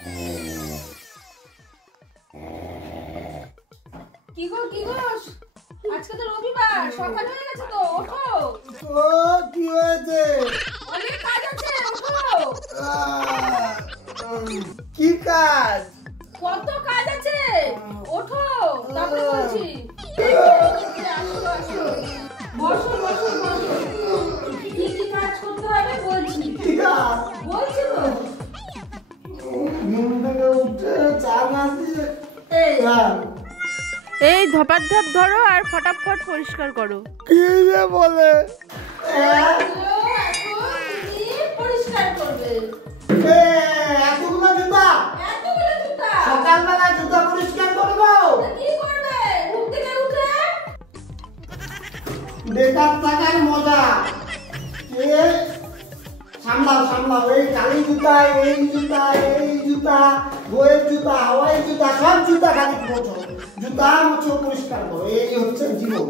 কি গো আজকে তো রবিবার, সকাল হয়ে গেছে তো, ওঠো। ও কি হয়েছে? অনেক কাজ আছে, ওঠো। কি কাজ? কত কাজ আছে, ওঠো। তারপরে বলছি। বসো বসো বসো। কি কি কাজ করতে হবে বলছি। কি কাজ? বলছি তো। ঘুম থেকে উঠে চা না দিয়ে এই ধপার ধপ ধরো আর ফটাফট পরিষ্কার করো। কি যে বলে? পরিষ্কার করবে। এতগুলো জুতা? এতগুলো জুতা? সকালবেলা জুতা পরিষ্কার করবো? কি করবে ঘুম থেকে উঠে? বেকার থাকার মজা। সামলাও এই কালি জুতা, এই জুতা, বইয়ের জুতা, হাওয়াই জুতা, সব জুতা খালি মোছো। জুতা মুছো পরিষ্কার করো, এই হচ্ছে জীবন।